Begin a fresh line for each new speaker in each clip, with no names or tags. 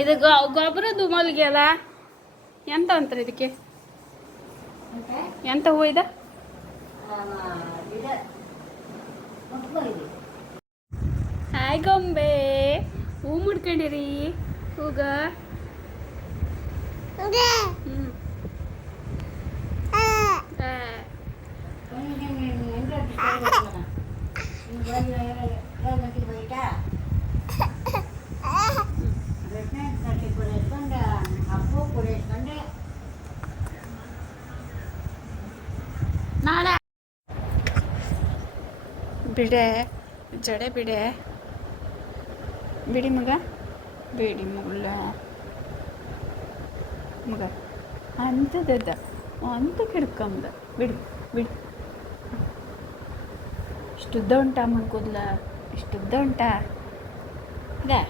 ಇದು ಗೊಬ್ಬರದ್ದು ಮಲ್ಲಿಗೆ ಅಲ್ಲ ಎಂತ ಅಂತಾರೆ ಇದಕ್ಕೆ ಎಂತ ಹೂ ಇದೆ ಹಾಯ್ ಗೊಂಬೆ ಹೂ ಮುಡ್ಕೊಂಡಿರಿ ಹೂಗ ಹ್ಮ್ ಬಿಡೆ ಜಡೆ ಬಿಡೆ. ಬಿಡಿ ಮಗ. ಬಿಡಿ ಮಗಳ ಮಗ ಅಂಥದ್ದದ ಅಂತ ಹಿಡ್ಕೊಂಬ ಬಿಡಿ, ಬಿಡು. ಇಷ್ಟುದ್ದ ಉಂಟಾ ಮಣ್ಕೂದ್ಲ ಇಷ್ಟುದ್ದ ಉಂಟಾ? ಇದೆ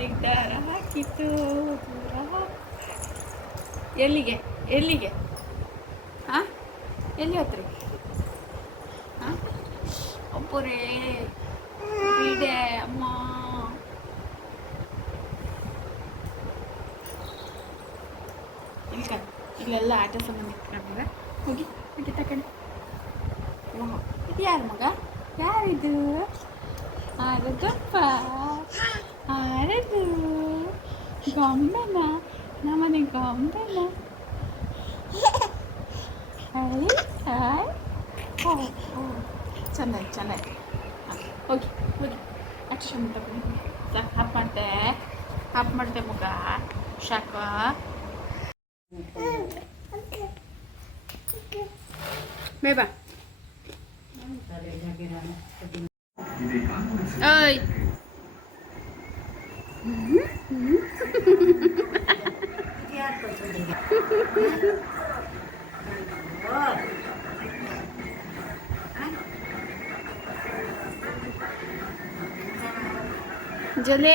ಕಾಲಿಗೆ ದಾರ ಹಾಕಿತು ದೂರ ಹೋಗ್- ಎಲ್ಲಿಗೆ? ಎಲ್ಲಿಗೆ? ಹಾಂ ಎಲ್ಲಿ ಹತ್ರಿ ಹಾಂ ಒಬ್ಬರೇ ಬಿಡೆ ಅಮ್ಮ. ಇಲ್ಕ ಇಲ್ಲೆಲ್ಲ ಆಟ ಸಾಮಾನು ಇಟ್ಕೊಂಡ್ರೆ ಹೋಗಿ ಹೋಗಿ ತಗೊಂಡು ಇದು ಯಾರು ಮಗ? ಯಾರಿದು? ಆರದಪ್ಪ. ಆರದು ಗೊಂಬೆನ ನಮ್ಮನೆ ಗೊಂಬೆನ ಹಾಯ್ ಹಾಯ್ ಓ ಓ ಚಂದ ಆಯ್ತು ಚಂದ ಆಯ್ತು ಹಾಂ ಹೋಗಿ ಹೋಗಿ ಅಕ್ಷಮ ತಗೊಂಡು ಸಾಕು ಹಪ್ ಮಾಡ್ತೆ ಹಪ್ ಮಾಡ್ತೆ ಮಗ ಶಾಕ ಬೇ ಬಾ ಓಯ್ ಜೊಲೆ.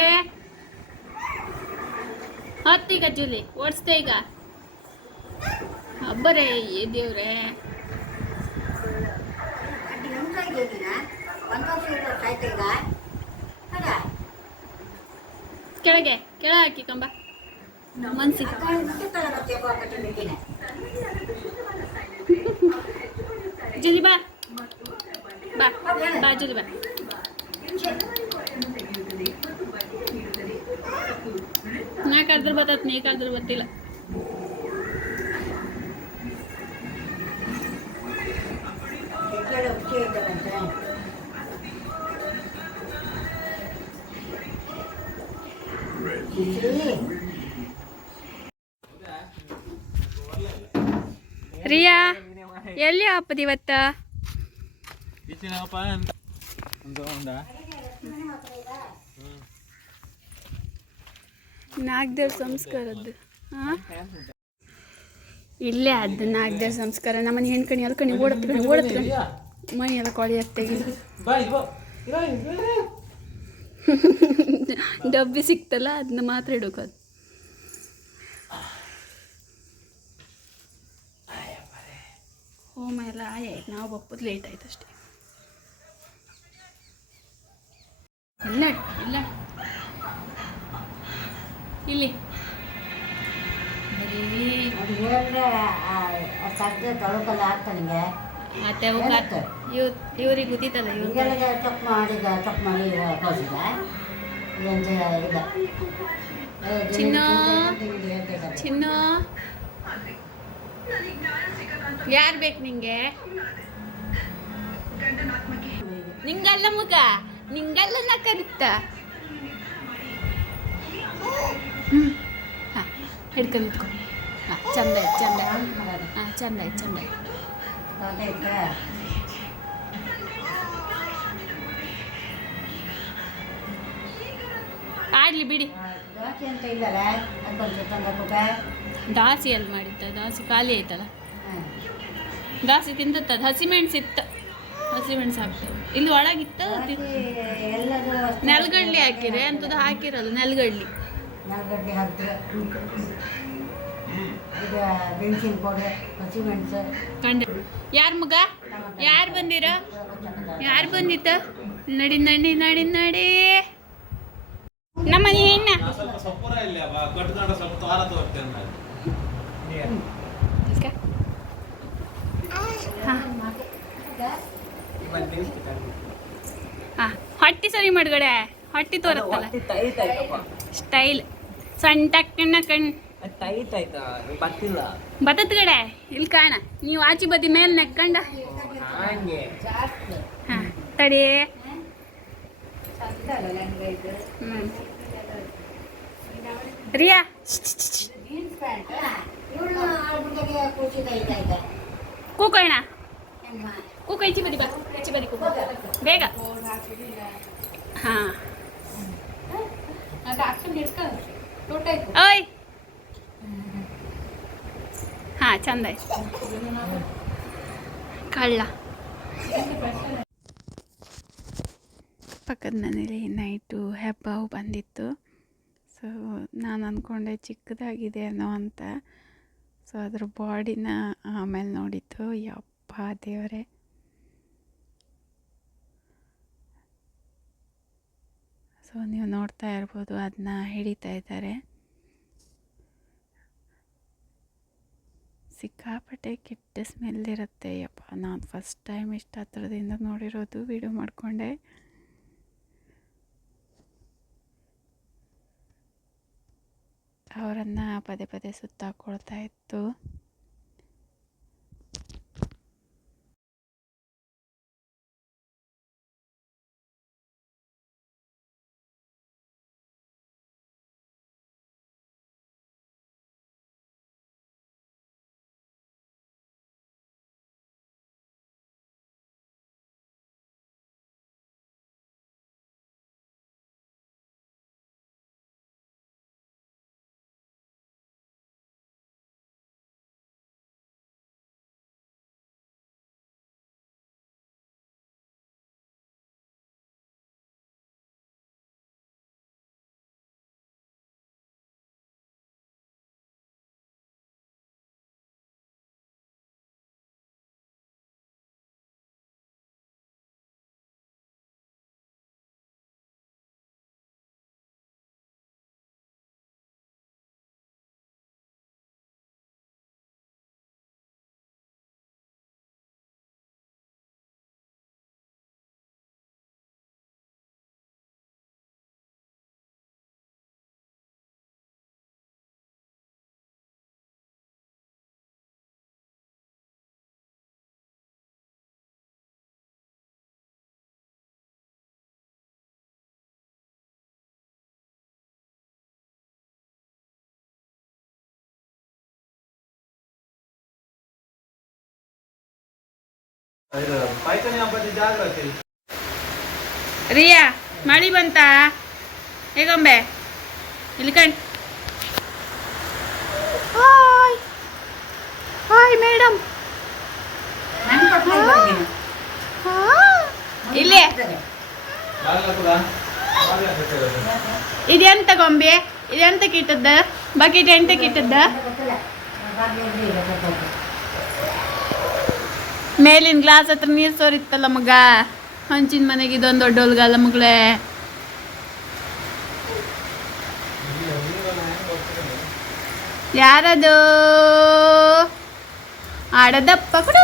ಹತ್ತೀಗ ಜೊಲೆ. ಓಡಿಸ್ದೆ ಈಗ. ಹಬ್ಬರೇ ಏ ದೇವ್ರೆ. ಕೆಳಗೆ ಕೆಳ ಹಾಕಿ ಕಂಬ. ಮನ್ಸಿ ಜಲ್ದಿ ಬಾ ಬಾ ಬಾ ಜಲ್ದಿ ಬಾ ನಾ ಕರೆದ್ರೆ ಬರ್ತತ್ ನೀ ರಿಯಾ ಎಲ್ಲಿ ಹಬ್ಬದ ಇವತ್ತ? ನಾಗದೇವ್ ಸಂಸ್ಕಾರದ್ದು. ಇಲ್ಲೇ ಅದು ನಾಗದೇವ್ರ ಸಂಸ್ಕಾರ. ನಮ್ಮನೆ ಹೆಣ್ಕಣಿ ಅಲ್ಕಣಿ ಓಡತ್ಕಣಿ ಓಡತ್ಕಣಿ ಮನೆ ಎಲ್ಲ ಕೊಳಿ
ಇದು
ಡಬ್ಬಿ ಸಿಕ್ತಲ್ಲ ಅದನ್ನ ಮಾತ್ರ ಇಡೋಕದು ಹೋಮ ಎಲ್ಲ ಆಯ್ತು. ನಾವು ಬಪ್ಪದು ಲೇಟ್ ಆಯ್ತು ಅಷ್ಟೇ. ಇಲ್ಲ ಇಲ್ಲ. ಇಲ್ಲಿ. ಮತ್ತೆ ಇವ್ರಿಗೆ ಗೊತ್ತಿತ್ತಲ್ಲ
ಚೊಕ್ ಮಾಡಿ ಚೊಕ್ ಮಾಡಿ ಕಳ್ಸಿದ
ಚಿನ್ನ. ಚಿನ್ನ ಯಾರು ಬೇಕು ನಿಂಗೆ? ನಿಂಗಲ್ಲ ಮಗ ನಿಂಗಲ್ಲ ನಾ ಕರಿತ ಹಾಂ ಹಿಡ್ಕೊಂಡು ಇಟ್ಕೊ ಹಾಂ, ಚಂದ ಆಯ್ತು, ಚಂದ ಹಾಂ, ಚಂದ ಆಯ್ತು ಚಂದ ಆಯ್ತು? ಆಡ್ಲಿ ಬಿಡಿ.
ಅಂತ ಇಲ್ಲಲ್ಲ ಅದೊಂದು ತಂದ ಕೊಟ್ಟ
ದಾಸಿ ಎಲ್ಲಿ ಮಾಡಿದ್ದ ದಾಸಿ ಖಾಲಿ ಆಯ್ತಲ್ಲ? ದಾಸಿ ತಿಂದತ್ತದ ಹಸಿಮೆಣಸು ಇತ್ತು. ಹಸಿಮೆಣಸು ಹಾಕ್ತೇವೆ ಇಲ್ಲಿ ಒಳಗಿತ್ತು. ನೆಲಗಡ್ಲಿ ಹಾಕಿರಿ ಅಂತದ್ದು ಹಾಕಿರಲ್ಲ ನೆಲಗಡ್ಲಿ.
ನೆಲಗಡ್ಡೆ ಹಾಕಿದ್ರೆ ಇದು ಮೆಣಸಿನ ಪೌಡ್ರ್ ಹಸಿಮೆಣಸು
ಕಂಡ ಯಾರ ಮಗ ಯಾರು ಬಂದಿರ? ಯಾರು ಬಂದಿತ್ತ? ನಡಿ ನಡಿ ನಡಿ ನಡಿ. ನಮ್ಮನೆ ಹೆಣ್ಣ. ಹಾ ಹೊಟ್ಟಿ ಸರಿ ಮಾಡ್ಗಡೆ ಹೊಟ್ಟಿ ತೋರತ್ತಲ್ಲ ಸ್ಟೈಲ್ ಸಣ್ಣ ಕಣ್ಣ ಕಣ್
ಬತ್ತದ ಕಡೆ ಬರ್ತಿಲ್ಲ
ಬತ್ತತ್ ಗಡೆ ಇಲ್ಲಿ ಕಾಣ ನೀವು ಆಚೆ ಬದಿ ಮೇಲೆ ನೆಕ್ಕಂಡ ಹಾ ತಡಿ ಹ್ಮ್ ರಿಯಾ
ಜೀನ್ಸ್ ಪ್ಯಾಂಟ್ ಇವಳು ಆಳ್ಬಿಟ್ಟಿಗೆ ಕೂಸಿದ ಇದ್ದಾಯ್ತು
ಕೂಕಣ್ಣ ಕೂಕ ಈಚೆ ಬದಿ ಬಾ. ಈಚೆ ಬದಿ ಕೂಕ. ಬೇಗ. ಹಾ. ಓಯ್. ಹಾ ಚಂದ ಕಳ್ಳ. ಪಕ್ಕದ ಮನೇಲಿ ನೈಟು ಹಬ್ಬವು ಬಂದಿತ್ತು. ಸೊ ನಾನು ಅಂದ್ಕೊಂಡೆ ಚಿಕ್ಕದಾಗಿದೆ ಅನ್ನೋ ಅಂತ. ಸೊ ಅದ್ರ ಬಾಡಿನ ಆಮೇಲೆ ನೋಡಿದ್ದು ಯಪ್ಪ ದೇವರೇ. ಸೊ ನೀವು ನೋಡ್ತಾ ಇರ್ಬೋದು ಅದನ್ನ ಹಿಡಿತಾ ಇದ್ದಾರೆ. ಸಿಕ್ಕಾಪಟ್ಟೆ ಕೆಟ್ಟ ಸ್ಮೆಲ್ ಇರುತ್ತೆ. ಯಪ್ಪ, ನಾನು ಫಸ್ಟ್ ಟೈಮ್ ಇಷ್ಟು ಹತ್ರದಿಂದ ನೋಡಿರೋದು ವಿಡಿಯೋ ಮಾಡಿಕೊಂಡೆ. ಅವರನ್ನು ಪದೇ ಪದೇ ಸುತ್ತಾಕೊಳ್ತಾ ಇತ್ತು. ರಿಯಾ ಮಳಿ ಬಂತ? ಹೇಗಂಬೆ ಇಲ್ಲಿ ಕಣ್. ಹಾಯ್. ಹಾಯ್ ಮೇಡಮ್ ಇಲ್ಲೇ ಇದೆಂತ ಗೊಂಬೆ? ಇದೆಂತ ಕಿಟ್ಟದ್ದ ಬಕೆಟ್ ಎಂತ ಕಿಟ್ಟದ್ದ ಮೇಲಿನ ಗ್ಲಾಸ್ ಹತ್ರ ನೀರ್ ಸೋರಿತ್ತಲ್ಲ ಮಗ? ಹಂಚಿನ ಮನೆಗೆ ಇದೊಂದು ದೊಡ್ಡ ಹೊಲ್ಗಲ್ಲ ಮಗಳೇ. ಯಾರದು? ಆಡದಪ್ಪ ಕುಡ.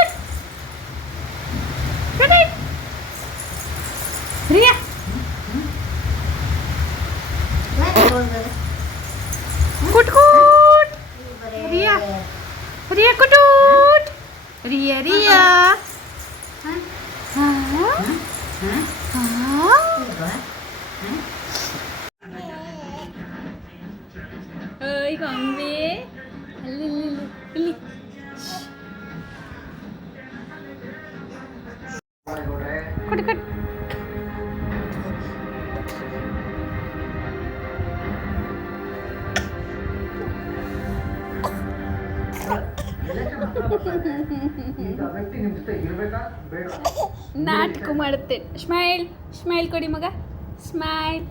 ಕೊಂಬೆ ಅಲ್ಲಿ ಇಲ್ಲಿ ಕೊಡಿ ಕೊಡಿ ನಾಟಕ ಮಾಡುತ್ತೆ ಸ್ಮೈಲ್ ಸ್ಮೈಲ್ ಕೊಡಿ ಮಗ ಸ್ಮೈಲ್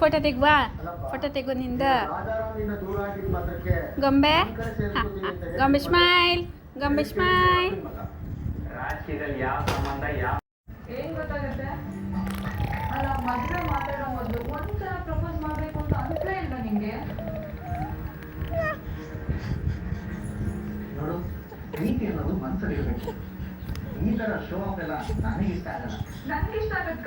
ಫೋಟೋ ತೆಗ್ವಾ? ಫೋಟೋ ತೆಗೋ ನಿಂದ. ಗೊಂಬೆ? ಗೊಂಬೆ ಸ್ಮೈಲ್ ಗೊಂಬೆ ಸ್ಮೈಲ್
ಈ ತರ ಶೋ ಅಪ್ ಎಲ್ಲ ನನಗೆ ಇಷ್ಟ ಆಗಲ್ಲ.
ನನಗೆ ಇಷ್ಟ ಆಗತ್ತೆ.